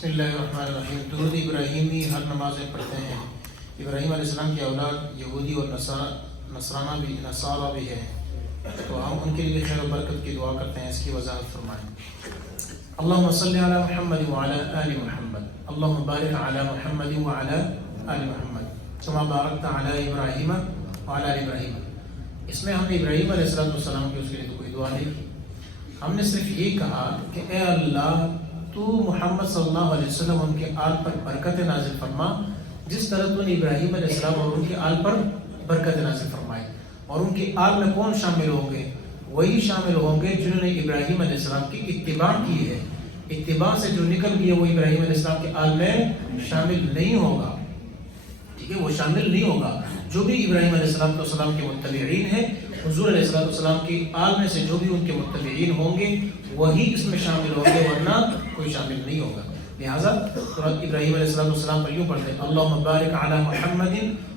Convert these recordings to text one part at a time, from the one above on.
بسم اللہ الرحمن الرحیم۔ درود ابراہیمی ہر نماز میں پڑھتے ہیں۔ ابراہیم علیہ السلام کی اولاد یہودی اور نصارہ بھی ہے، تو ہم ان کے لیے خیر و برکت کی دعا کرتے ہیں، اس کی وضاحت فرمائیں۔ اللہم صلی علی محمد وعلی آل محمد، اللہم بارک علی محمد وعلی آل محمد کما بارکت علی ابراہیم وعلی آل ابراہیم۔ اس میں ہم نے ابراہیم علیہ السلام کی اس کے لیے کوئی دعا نہیں کی، ہم نے صرف یہ کہا کہ اے اللہ تو محمد صلی اللہ علیہ وسلم ان کے آل پر برکت نازل فرما، جس طرح تو نے ابراہیم علیہ السلام اور ان کے آل پر برکت نازل فرمائی۔ اور ان کے آل میں کون شامل ہوں گے؟ وہی شامل ہوں گے جنہوں نے ابراہیم علیہ السلام کی اتباع کی ہے۔ اتباع سے جو نکل گیا وہ ابراہیم علیہ السلام کے آل میں شامل نہیں ہوگا، ٹھیک ہے، وہ شامل نہیں ہوگا۔ جو بھی ابراہیم علیہ السلام کے متبعین ہیں، حضور علیہ السلام کی آل میں سے جو بھی ان کے متبعین ہوں گے وہی اس میں شامل ہوں گے، ورنہ کوئی شامل نہیں ہوگا۔ لہٰذا سورۃ ابراہیم علیہ السلام پر یوں پڑھتے ہیں اللہم بارک علی محمد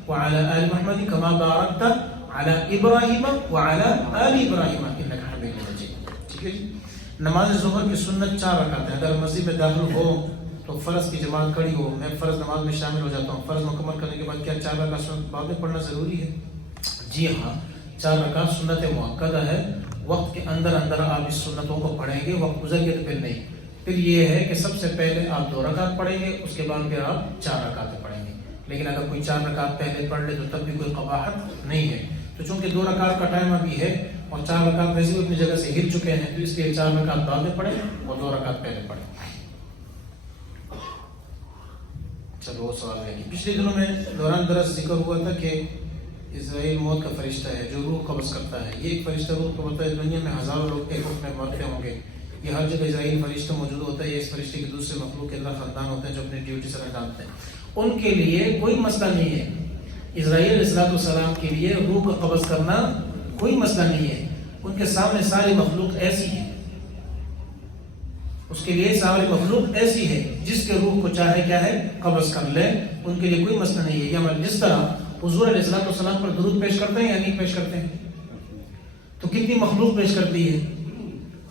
وعلی آل محمد کما بارکت علی ابراہیم وعلی آل ابراہیم انک حمید مجید، ٹھیک ہے جی۔ نماز ظہر کی سنت 4 رکعت ہے۔ اگر مسجد میں داخل ہو تو فرض کی جماعت کھڑی ہو، میں فرض نماز میں شامل ہو جاتا ہوں، فرض مکمل کرنے کے بعد کیا 4 رکعت سنت بعد میں پڑھنا ضروری ہے؟ جی ہاں، 4 رکعت سنت مؤکدہ ہے۔ وقت کے اندر آپ اس سنتوں کو پڑھیں گے، وقت گزر گیا تو پھر نہیں۔ پھر یہ ہے کہ سب سے پہلے آپ 2 رکعت پڑھیں گے، اس کے بعد پھر آپ 4 رکعتیں پڑھیں گے۔ لیکن اگر کوئی 4 رکعت پہلے پڑھ لے تو تب بھی کوئی قباحت نہیں ہے۔ تو چونکہ 2 رکعت کا ٹائم ابھی ہے اور 4 رکعت ویسے بھی اپنی جگہ سے ہل چکے ہیں، تو اس لیے 4 رکعت بعد میں پڑھیں اور 2 رکعت پہلے پڑھیں۔ چلو وہ سوال ہے کہ پچھلے دنوں میں دوران درس ذکر ہوا تھا کہ اسرائیل موت کا فرشتہ ہے جو روح قبض کرتا ہے۔ یہ ایک فرشتہ روح قبض کرتا ہے، دنیا میں ہزاروں لوگ ایک وقت میں مرتے ہوں گے، یہ ہر جگہ اسرائیل فرشتہ موجود ہوتا ہے۔ یہ اس فرشتے کے دوسرے مخلوق کے اندر خاندان ہوتے ہیں جو اپنی ڈیوٹی سر انجامتے ہیں، ان کے لیے کوئی مسئلہ نہیں ہے۔ اسرائیل علیہ السلام کے لیے روح کا قبض کرنا کوئی مسئلہ نہیں ہے، ان کے سامنے ساری مخلوق ایسی ہے، اس کے لیے ساری مخلوق ایسی ہے جس کے روح کو چاہے کیا ہے قبض کر لے، ان کے لیے کوئی مسئلہ نہیں ہے۔ یہ جس طرح حضور علیہ السلام پر درود پیش کرتے ہیں یا نہیں پیش کرتے ہیں؟ تو کتنی مخلوق پیش کرتی ہے،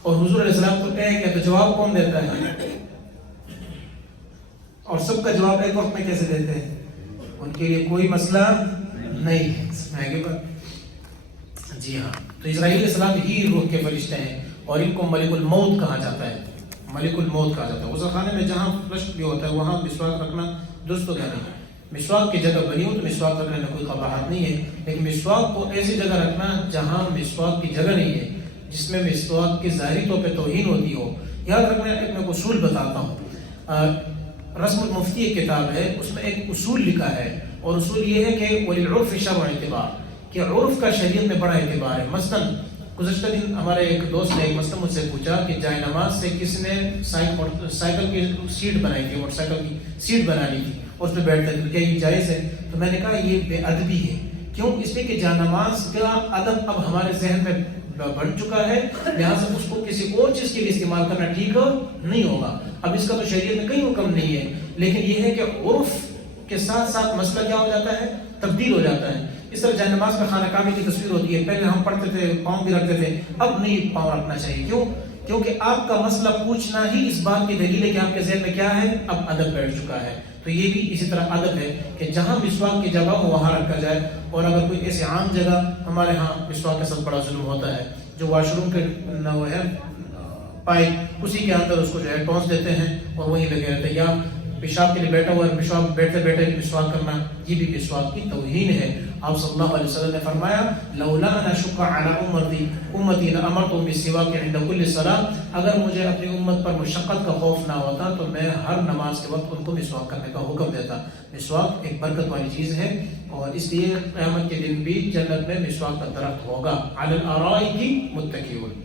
اور حضور علیہ السلام کو ایک ہے تو جواب کون دیتا ہے؟ اور سب کا جواب ایک وقت میں کیسے دیتے ہیں؟ ان کے لیے کوئی مسئلہ نہیں ہے۔ آگے بات، جی ہاں، تو اسرائیل علیہ السلام ہی روح کے فرشتے ہیں اور ان کو ملک الموت کہا جاتا ہے، ملک الموت کہا جاتا ہے۔ غسل خانے میں جہاں فلش بھی ہوتا ہے وہاں مسواک رکھنا درست ہوتا ہے۔ مسواک کی جگہ بنی ہو تو مسواک رکھنے میں کوئی قباحت نہیں ہے، لیکن مسواک کو ایسی جگہ رکھنا جہاں مسواک کی جگہ نہیں ہے، جس میں مسواک کی ظاہری طور پہ توہین ہوتی ہو۔ یاد رکھنا، ایک میں اصول بتاتا ہوں، رسم المفتی ایک کتاب ہے، اس میں ایک اصول لکھا ہے، اور اصول یہ ہے کہ وَلِلْعُرْفِ شَرْعُ اعتبار، کہ عرف کا شریعت میں بڑا اعتبار ہے۔ مثلاً گزشتہ دن ہمارے ایک دوست نے ایک مسئلہ مجھ سے پوچھا کہ جائے نماز سے کس نے سائیکل کی سیٹ بنائی تھی، موٹر سائیکل کی سیٹ بنا لی تھی اور اس پہ بیٹھتے تھے، کیا یہ جائز ہے؟ تو میں نے کہا یہ بے ادبی ہے۔ کیوں؟ اس لیے کہ جائے نماز کا ادب اب ہمارے ذہن میں بڑھ چکا ہے، لہٰذا اس کو کسی اور چیز کے لیے استعمال کرنا ٹھیک نہیں ہوگا۔ اب اس کا تو شریعت میں کہیں حکم نہیں ہے، لیکن یہ ہے کہ عرف کے ساتھ ساتھ مسئلہ کیا ہو جاتا ہے؟ تبدیل ہو جاتا ہے۔ اس طرح جائے نماز میں خانہ کعبے کی تصویر ہوتی ہے، پہلے ہم پڑھتے تھے پاؤں بھی رکھتے تھے، اب نہیں پاؤں رکھنا چاہیے۔ کیوں؟ کیونکہ آپ کا مسئلہ پوچھنا ہی اس بات کی دلیل ہے کہ آپ کے ذہن میں کیا ہے؟ اب ادب بیٹھ چکا ہے۔ تو یہ بھی اسی طرح ادب ہے کہ جہاں مسواک کی جگہ ہو وہاں رکھا جائے، اور اگر کوئی ایسی عام جگہ، ہمارے ہاں مسواک کے ساتھ بڑا ظلم ہوتا ہے، جو واش روم کے وہ ہے پائپ، اسی کے اندر اس کو جو ہے ٹونس دیتے ہیں اور وہیں لگے رہتے ہیں، یا پیشاب کے لیے بیٹھا ہوا ہے، پیشاب بیٹھتے بیٹھے مسواک کرنا، یہ بھی مسواک کی توہین ہے۔ آپ صلی اللہ علیہ وسلم نے فرمایا لولا ان اشق علی امتی لامرتهم بالسواک عند كل صلاۃ، اگر مجھے اپنی امت پر مشقت کا خوف نہ ہوتا تو میں ہر نماز کے وقت ان کو مسواک کرنے کا حکم دیتا۔ مسواک ایک برکت والی چیز ہے، اور اس لیے قیامت کے دن بھی جنت میں مسواک کا درخت ہوگا، علی الارائک متکئون،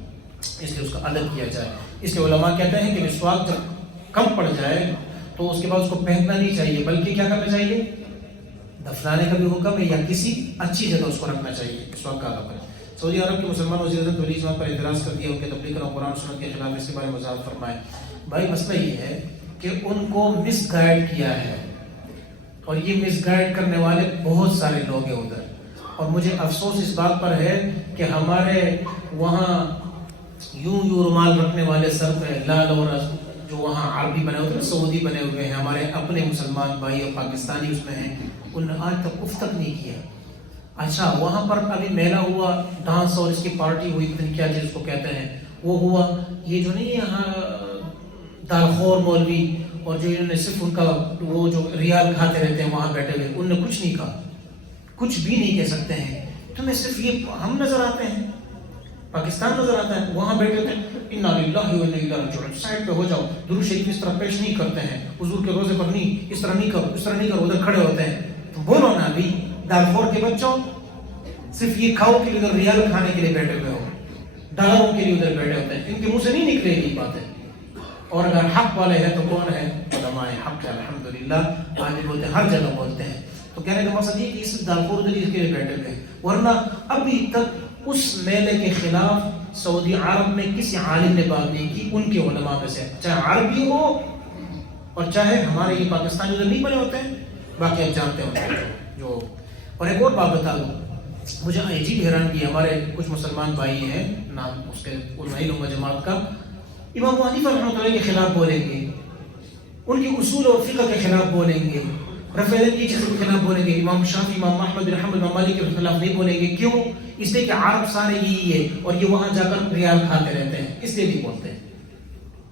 اس لیے اس کا ادب کیا جائے۔ اس لیے علماء کہتے ہیں کہ مسواک جب کم پڑ جائے تو اس کے بعد اس کو پھینکنا نہیں چاہیے، بلکہ کیا کرنا چاہیے؟ دفنانے کا بھی حکم ہے، یا کسی اچھی جگہ اس کو رکھنا چاہیے۔ مسواک کا ادب ہے۔ سعودی عرب کے مسلمان وزیر اعظم تولیج پر اعتراض کر دیا، ان کے تبلیغ اور قرآن سنت کے خلاف، اس کے بارے میں وضاحت فرمائے۔ بھائی مسئلہ یہ ہے کہ ان کو مس گائیڈ کیا ہے، اور یہ مس گائیڈ کرنے والے بہت سارے لوگ ہیں ادھر، اور مجھے افسوس اس بات پر ہے کہ ہمارے وہاں یوں رومال رکھنے والے سر پہ لال اور جو جو وہاں عربی بنے ہوتے ہیں، سعودی بنے ہوئے ہیں، ہمارے اپنے مسلمان بھائی اور پاکستانی اس میں ہیں، انہوں نے آج تک اف تک نہیں کیا. اچھا وہاں پر ابھی میلہ ہوا، ڈانس اور اس کی پارٹی ہوئی، پتہ نہیں کیا چیز کو کہتے ہیں وہ ہوا. یہ جو نہیں یہاں دالخور مولوی اور جو انہوں نے صرف ان کا وہ جو ریال کھاتے رہتے ہیں وہاں بیٹھے ہوئے، انہوں نے کچھ نہیں کہا، کچھ بھی نہیں کہہ سکتے ہیں. تمہیں صرف یہ ہم نظر آتے ہیں، پاکستان نظر آتا ہے، وہاں بیٹھے ہوتے ہیں انا للہ و انا الیہ راجعون. سائڈ پہ ہو جاؤ، درود شریف اس طرح پیش نہیں کرتے ہیں، حضور کے روزے پر نہیں، اس طرح نہیں کرو، اس طرح نہیں کرو. ادھر کھڑے ہوتے ہیں. تو بولو نا ابھی دالخور کے بچوں، صرف یہ کھاؤ کے لیے ادھر ریال کھانے کے لیے بیٹھے ہوئے ہو، ڈالروں کے لیے ادھر بیٹھے ہوتے ہیں. ان کے منہ سے نہیں نکلے گی باتیں. اور اگر حق والے ہیں تو کون ہے؟ علماء حق ہے الحمدللہ. آج بولتے ہیں، ہر جگہ بولتے ہیں. تو کہنے کا مقصد یہ کہ اس دالخور ادھر اس کے لیے بیٹھے ہوئے ہیں. ورنہ ابھی تک اس میلے کے خلاف سعودی عرب میں کسی عالم نے بات نہیں کی، ان کے علماء میں سے، چاہے عربی ہو اور چاہے ہمارے یہ پاکستانی ادھر نہیں بنے ہوتے ہیں. باقی آپ جانتے ہیں جو. اور ایک اور بات بتا دوں، مجھے عجیب حیرانگی ہے، ہمارے کچھ مسلمان بھائی ہیں، نام اس کے علمائی لوگ جماعت کا، امام ابو حنیفہ رحمۃ اللہ کے خلاف بولیں گے، ان کی اصول اور فقہ کے خلاف بولیں گے، رفع اليدین کی چیزوں کے خلاف بولیں گے. امام شافعی، امام احمد بن حنبل، امام مالک کے خلاف نہیں بولیں گے. کیوں؟ اس لیے کہ عرب سارے یہی ہے اور یہ وہاں جا کر ریال کھاتے رہتے ہیں، اس لیے نہیں بولتے ہیں.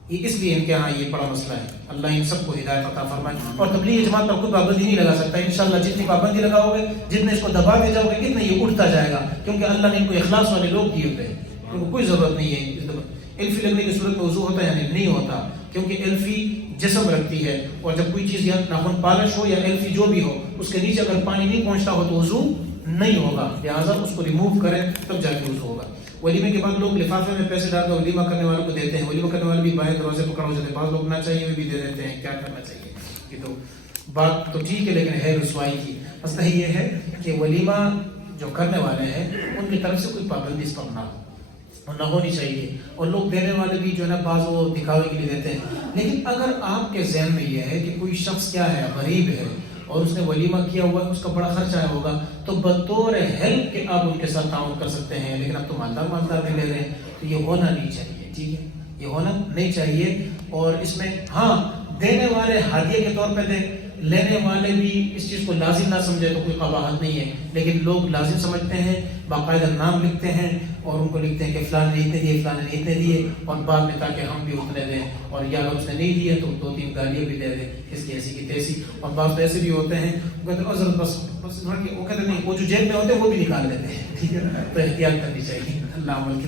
یہ اس لیے ان کے ہاں یہ بڑا مسئلہ ہے. اللہ ان سب کو ہدایت عطا فرمائے. اور تبلیغ جماعت پر کوئی پابندی نہیں لگا سکتا. انشاءاللہ جتنی پابندی لگاؤ گے، جتنے اس کو دبا دے جاؤ گے، اتنا یہ اٹھتا جائے گا، کیونکہ اللہ نے ان کو اخلاص والے لوگ دیے ہوتے ہیں. ان کو کوئی ضرورت نہیں ہے. الفی لگنے کی صورت میں وضو ہوتا ہے یعنی نہیں ہوتا، کیونکہ الفی جسم رکھتی ہے، اور جب کوئی چیز یا ناخن پالش ہو یا الفی جو بھی ہو، اس کے نیچے اگر پانی نہیں پہنچتا ہو تو وضو نہیں ہوگا. لہٰذا اس کو ریموو کریں تب جا کے وضو ہوگا. ولیمے کے بعد لوگ لفافے میں پیسے ڈال کر ولیمہ کرنے والوں کو دیتے ہیں. ولیمہ کرنے والے بھی بائیں دروازے پکڑ ہو جاتے ہیں. بعض لوگ نہ چاہیے بھی دے دیتے ہیں. کیا کرنا چاہیے؟ یہ تو بات تو ٹھیک ہے، لیکن ہے رسوائی کی. مسئلہ یہ ہے کہ ولیمہ جو کرنے والے ہیں ان کی طرف سے کوئی پابندی اس پر نہ ہو، اور نہ ہونی چاہیے. اور لوگ دینے والے بھی جو ہے نا بعض وہ دکھاوے کے لیے دیتے ہیں. لیکن اگر آپ کے ذہن میں یہ ہے کہ کوئی شخص کیا ہے، غریب ہے اور اس نے ولیمہ کیا ہوا ہے، اس کا بڑا خرچ آیا ہوگا، تو بطور ہیلپ کے آپ ان کے ساتھ تعاون کر سکتے ہیں. لیکن اب تو مالدار بھی لے رہے ہیں، تو یہ ہونا نہیں چاہیے. ٹھیک ہے، یہ ہونا نہیں چاہیے. اور اس میں ہاں دینے والے ہدیے کے طور پہ دیں، لینے والے بھی اس چیز کو لازم نہ سمجھے تو کوئی قباحت نہیں ہے. لیکن لوگ لازم سمجھتے ہیں، باقاعدہ نام لکھتے ہیں اور ان کو لکھتے ہیں کہ فلاں نے اتنے دیے، فلاں نے اتنے دیے، اور بعد میں تاکہ ہم بھی اتنے دیں. اور یا اگر اس نے نہیں دیے تو 2-3 گالیاں بھی دے دیں، اس کی ایسی کی تیسی. اور بعض ایسے بھی ہوتے ہیں وہ کہتے ہیں حضرت بس وہ کہتے ہیں نہیں، وہ جو جیب میں ہوتے ہیں وہ بھی نکال لیتے ہیں. ٹھیک ہے، تو احتیاط کرنی چاہیے. اللہ عمل کی